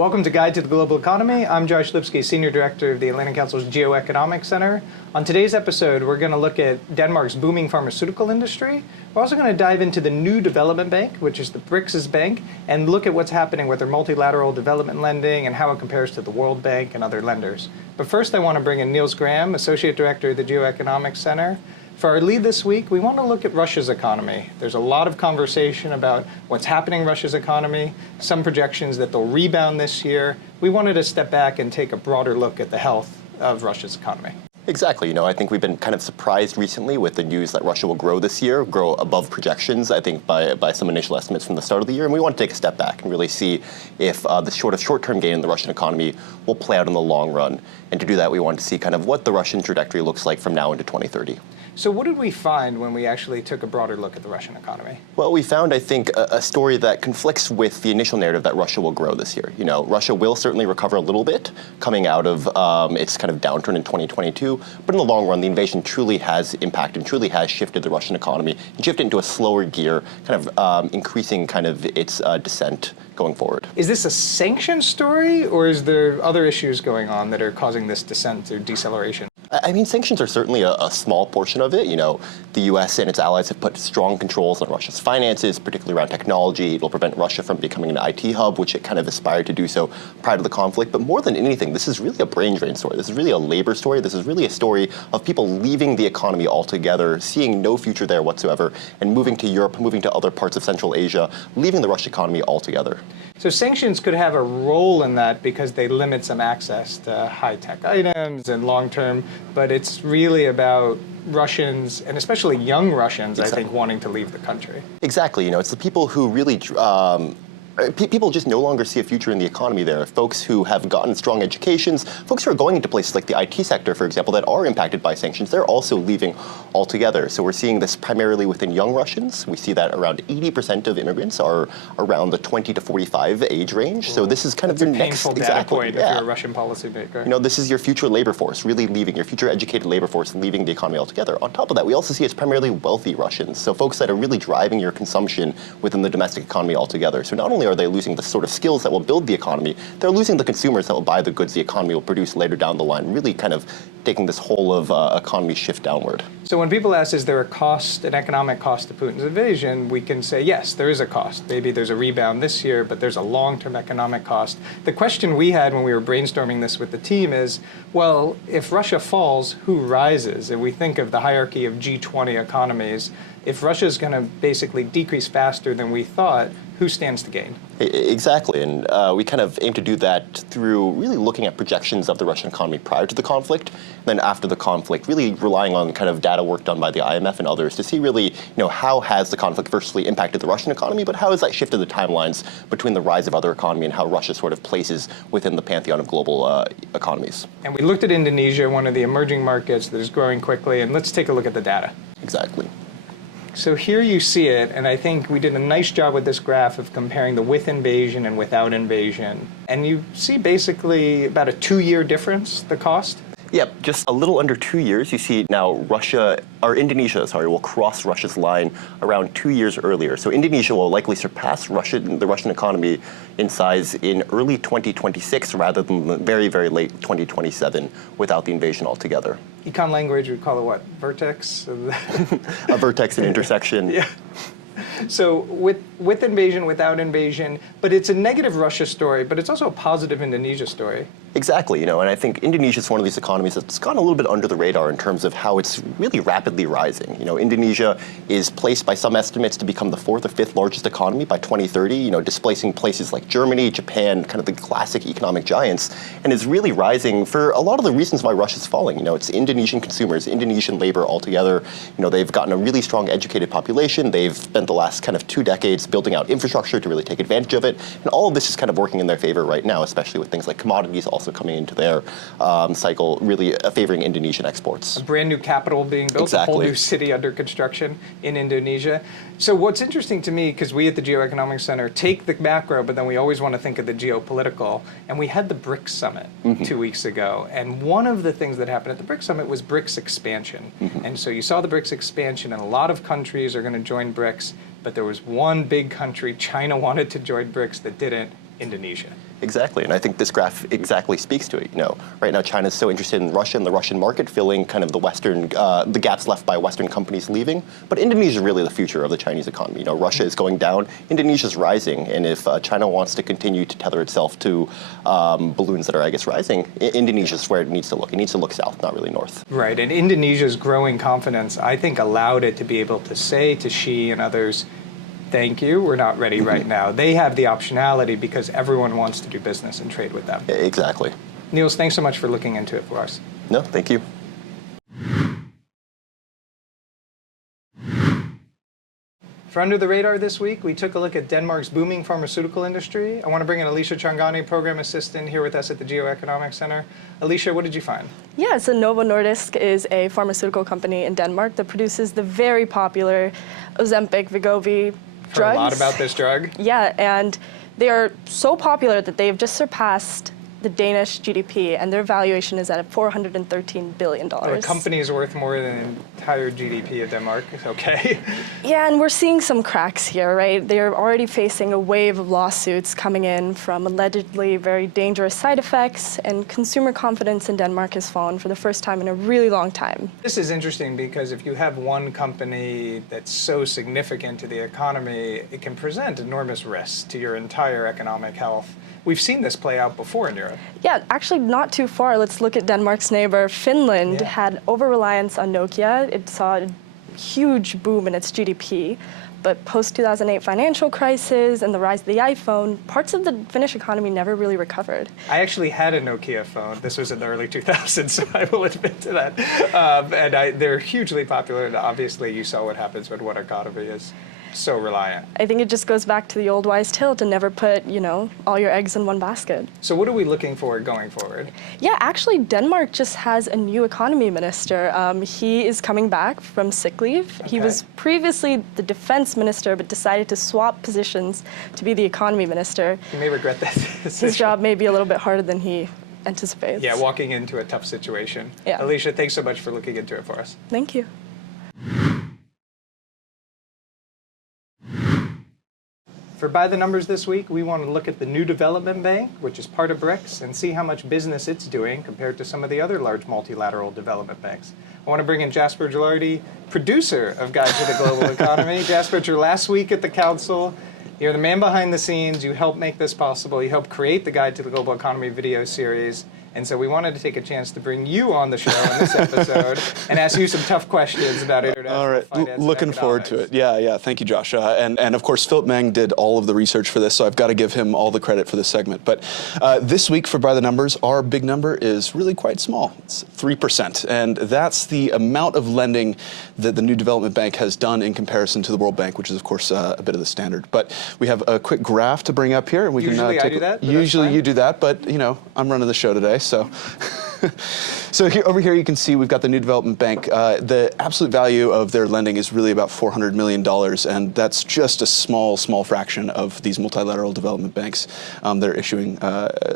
Welcome to Guide to the Global Economy. I'm Josh Lipsky, Senior Director of the Atlantic Council's GeoEconomics Center. On today's episode, we're going to look at Denmark's booming pharmaceutical industry. We're also going to dive into the New Development Bank, which is the BRICS bank, and look at what's happening with their multilateral development lending and how it compares to the World Bank and other lenders. But first, I want to bring in Niels, Associate Director of the GeoEconomics Center. For our lead this week, we want to look at Russia's economy. There's a lot of conversation about what's happening in Russia's economy, some projections that they'll rebound this year. We wanted to step back and take a broader look at the health of Russia's economy. Exactly. I think we've been kind of surprised recently with the news that Russia will grow this year, grow above projections, I think, by some initial estimates from the start of the year. And we want to take a step back and really see if the short-term gain in the Russian economy will play out in the long run. And to do that, we want to see kind of what the Russian trajectory looks like from now into 2030. So what did we find when we actually took a broader look at the Russian economy? Well, we found, I think, a story that conflicts with the initial narrative that Russia will grow this year. Russia will certainly recover a little bit coming out of its kind of downturn in 2022. But in the long run, the invasion truly has impacted, truly has shifted the Russian economy and shifted into a slower gear, kind of increasing kind of its descent going forward. Is this a sanction story, or is there other issues going on that are causing this descent or deceleration? I mean, sanctions are certainly a small portion of it. The U.S. and its allies have put strong controls on Russia's finances, particularly around technology. It will prevent Russia from becoming an IT hub, which it kind of aspired to do so prior to the conflict. But more than anything, this is really a brain drain story. This is really a labor story. This is really a story of people leaving the economy altogether, seeing no future there whatsoever, and moving to Europe, moving to other parts of Central Asia, leaving the Russian economy altogether. So sanctions could have a role in that because they limit some access to high-tech items and long-term, but it's really about Russians, and especially young Russians, exactly. I think, wanting to leave the country. Exactly. It's the people who really people just no longer see a future in the economy there. Folks who have gotten strong educations, folks who are going into places like the IT sector, for example, that are impacted by sanctions, they're also leaving altogether. So we're seeing this primarily within young Russians. We see that around 80% of immigrants are around the 20 to 45 age range. So this is kind of your next painful data point if you're a Russian policymaker. This is your future labor force, really leaving, your future educated labor force leaving the economy altogether. On top of that, we also see it's primarily wealthy Russians, so folks that are really driving your consumption within the domestic economy altogether. So not only are they losing the sort of skills that will build the economy, they're losing the consumers that will buy the goods the economy will produce later down the line, really kind of taking this whole of economy shift downward. So when people ask, is there an economic cost to Putin's invasion, we can say, yes, there is a cost. Maybe there's a rebound this year, but there's a long-term economic cost. The question we had when we were brainstorming this with the team is, well, if Russia falls, who rises? And we think of the hierarchy of G20 economies. If Russia's going to basically decrease faster than we thought, who stands to gain? Exactly, and we kind of aim to do that through really looking at projections of the Russian economy prior to the conflict, and then after the conflict, really relying on kind of data work done by the IMF and others to see really, how has the conflict firstly impacted the Russian economy, but how has that shifted the timelines between the rise of other economy and how Russia sort of places within the pantheon of global economies. And we looked at Indonesia, one of the emerging markets that is growing quickly, and let's take a look at the data. Exactly. So here you see it, and I think we did a nice job with this graph of comparing the with invasion and without invasion. And you see basically about a 2-year difference, the cost. Yep, just a little under 2 years. You see now Indonesia will cross Russia's line around 2 years earlier. So Indonesia will likely surpass the Russian economy in size in early 2026 rather than the very, very late 2027 without the invasion altogether. Econ language, we call it what? Vertex? A vertex, an intersection. Yeah. So with invasion, without invasion, but it's a negative Russia story, but it's also a positive Indonesia story. Exactly, and I think Indonesia is one of these economies that's gone a little bit under the radar in terms of how it's really rapidly rising. Indonesia is placed by some estimates to become the 4th or 5th largest economy by 2030, displacing places like Germany, Japan, kind of the classic economic giants, and is really rising for a lot of the reasons why Russia's falling. It's Indonesian consumers, Indonesian labor altogether. They've gotten a really strong educated population. They've spent the last kind of 2 decades building out infrastructure to really take advantage of it, and all of this is kind of working in their favor right now, especially with things like commodities also coming into their cycle, really favoring Indonesian exports. A brand new capital being built, exactly. A whole new city under construction in Indonesia. So what's interesting to me, because we at the GeoEconomics Center take the macro, but then we always want to think of the geopolitical, and we had the BRICS Summit 2 weeks ago, and one of the things that happened at the BRICS Summit was BRICS expansion. And so you saw the BRICS expansion, and a lot of countries are going to join BRICS, but there was one big country, China wanted to join BRICS, that didn't, Indonesia. Exactly, and I think this graph exactly speaks to it. Right now China is so interested in Russia and the Russian market, filling kind of the gaps left by Western companies leaving. But Indonesia is really the future of the Chinese economy. Russia is going down, Indonesia is rising, and if China wants to continue to tether itself to balloons that are, I guess, rising, Indonesia is where it needs to look. It needs to look south, not really north. Right, and Indonesia's growing confidence, I think, allowed it to be able to say to Xi and others, thank you, we're not ready right now. They have the optionality because everyone wants to do business and trade with them. Exactly. Niels, thanks so much for looking into it for us. No, thank you. For Under the Radar this week, we took a look at Denmark's booming pharmaceutical industry. I want to bring in Alisha Chhangani, Program Assistant, here with us at the GeoEconomics Center. Alisha, what did you find? Yeah, so Novo Nordisk is a pharmaceutical company in Denmark that produces the very popular Ozempic, Wegovy drugs. Heard a lot about this drug. Yeah, and they are so popular that they've just surpassed the Danish GDP, and their valuation is at $413 billion. The company is worth more than the entire GDP of Denmark. Okay. Yeah, and we're seeing some cracks here, right? They're already facing a wave of lawsuits coming in from allegedly very dangerous side effects, and consumer confidence in Denmark has fallen for the first time in a really long time. This is interesting because if you have one company that's so significant to the economy, it can present enormous risks to your entire economic health. We've seen this play out before in Europe. Yeah, actually not too far. Let's look at Denmark's neighbor. Finland had over-reliance on Nokia. It saw a huge boom in its GDP. But post-2008 financial crisis and the rise of the iPhone, parts of the Finnish economy never really recovered. I actually had a Nokia phone. This was in the early 2000s, so I will admit to that. They're hugely popular, and obviously you saw what happens when one economy is so reliant. I think it just goes back to the old wise tale to never put, all your eggs in one basket. So what are we looking for going forward? Yeah, actually, Denmark just has a new economy minister. He is coming back from sick leave. Okay. He was previously the defense minister, but decided to swap positions to be the economy minister. You may regret that decision. His job may be a little bit harder than he anticipates. Yeah, walking into a tough situation. Yeah. Alisha, thanks so much for looking into it for us. Thank you. For By the Numbers this week, we want to look at the New Development Bank, which is part of BRICS, and see how much business it's doing compared to some of the other large multilateral development banks. I want to bring in Jasper Gilardi, producer of Guide to the Global Economy. Jasper, it's your last week at the Council. You're the man behind the scenes. You helped make this possible. You helped create the Guide to the Global Economy video series. And so we wanted to take a chance to bring you on the show in this episode and ask you some tough questions about international finance. Looking forward to it. Yeah. Thank you, Josh. And of course, Philip Meng did all of the research for this, so I've got to give him all the credit for this segment. But this week, for By the Numbers, our big number is really quite small. It's 3%. And that's the amount of lending that the New Development Bank has done in comparison to the World Bank, which is, of course, a bit of the standard. But we have a quick graph to bring up here. And we Usually can, I do that. Usually you do that, but, I'm running the show today. So over here you can see we've got the New Development Bank. The absolute value of their lending is really about $400 million, and that's just a small fraction of these multilateral development banks. They're issuing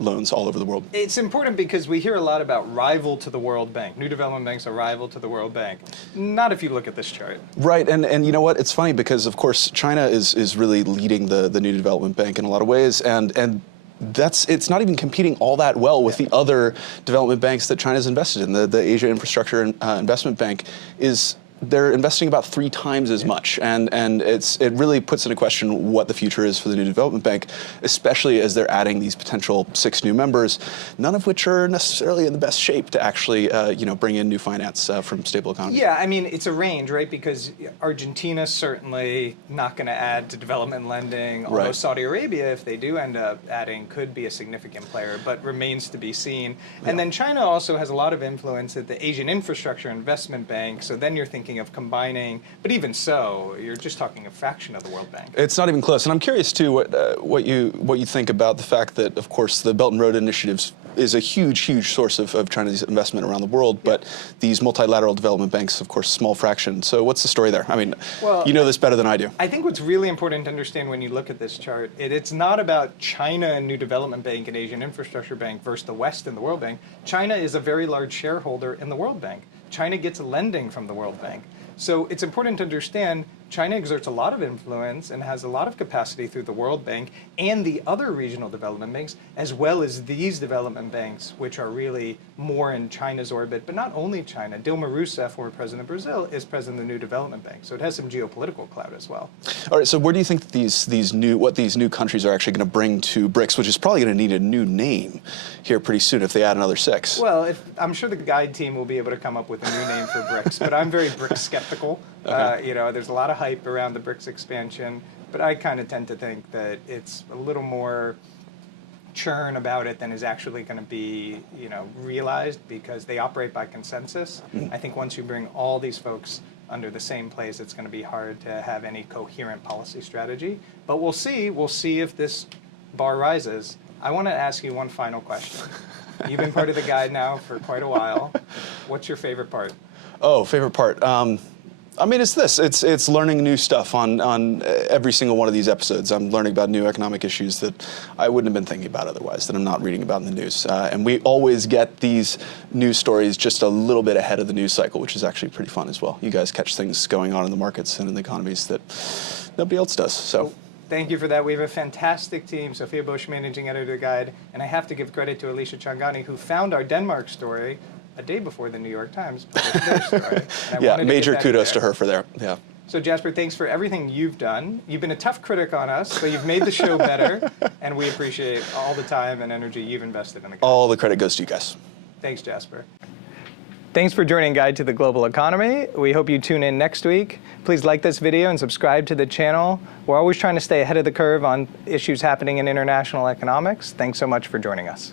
loans all over the world. It's important because we hear a lot about rival to the World Bank. New Development Bank's a rival to the World Bank. Not if you look at this chart. Right, and you know what? It's funny because, of course, China is really leading the New Development Bank in a lot of ways, and it's not even competing all that well with the other development banks that China's invested in. The Asia Infrastructure Investment Bank they're investing about 3 times as much, and it really puts into question what the future is for the New Development Bank, especially as they're adding these potential 6 new members, none of which are necessarily in the best shape to actually bring in new finance from stable economies. Yeah, I mean, it's a range, right? Because Argentina's certainly not going to add to development lending, although Right. Saudi Arabia, if they do end up adding, could be a significant player, but remains to be seen. And then China also has a lot of influence at the Asian Infrastructure Investment Bank, so then you're thinking of combining, but even so, you're just talking a fraction of the World Bank. It's not even close, and I'm curious too what you think about the fact that, of course, the Belt and Road Initiatives is a huge source of China's investment around the world, but these multilateral development banks, of course, small fraction. So what's the story there? I mean, well, you know this better than I do. I think what's really important to understand when you look at this chart, it's not about China and New Development Bank and Asian Infrastructure Bank versus the West and the World Bank. China is a very large shareholder in the World Bank. China gets lending from the World Bank. So it's important to understand China exerts a lot of influence and has a lot of capacity through the World Bank and the other regional development banks, as well as these development banks, which are really more in China's orbit, but not only China. Dilma Rousseff, former president of Brazil, is president of the New Development Bank, so it has some geopolitical clout as well. All right, so where do you think these new countries are actually going to bring to BRICS, which is probably going to need a new name here pretty soon if they add another 6? Well, I'm sure the guide team will be able to come up with a new name for BRICS, but I'm very BRICS skeptical. Okay. There's a lot of hype around the BRICS expansion, but I kind of tend to think that it's a little more churn about it than is actually going to be, realized, because they operate by consensus. I think once you bring all these folks under the same place, it's going to be hard to have any coherent policy strategy. But we'll see. We'll see if this bar rises. I want to ask you one final question. You've been part of the guide now for quite a while. What's your favorite part? Oh, favorite part. I mean, it's this. It's learning new stuff on every single one of these episodes. I'm learning about new economic issues that I wouldn't have been thinking about otherwise, that I'm not reading about in the news. And we always get these news stories just a little bit ahead of the news cycle, which is actually pretty fun as well. You guys catch things going on in the markets and in the economies that nobody else does. So. Thank you for that. We have a fantastic team. Sophia Bush, managing editor of the guide. And I have to give credit to Alisha Chhangani, who found our Denmark story a day before the New York Times published their story. Yeah, major kudos to her for there. Yeah. So Jasper, thanks for everything you've done. You've been a tough critic on us, but you've made the show better, and we appreciate all the time and energy you've invested in the guide. All the credit goes to you guys. Thanks, Jasper. Thanks for joining Guide to the Global Economy. We hope you tune in next week. Please like this video and subscribe to the channel. We're always trying to stay ahead of the curve on issues happening in international economics. Thanks so much for joining us.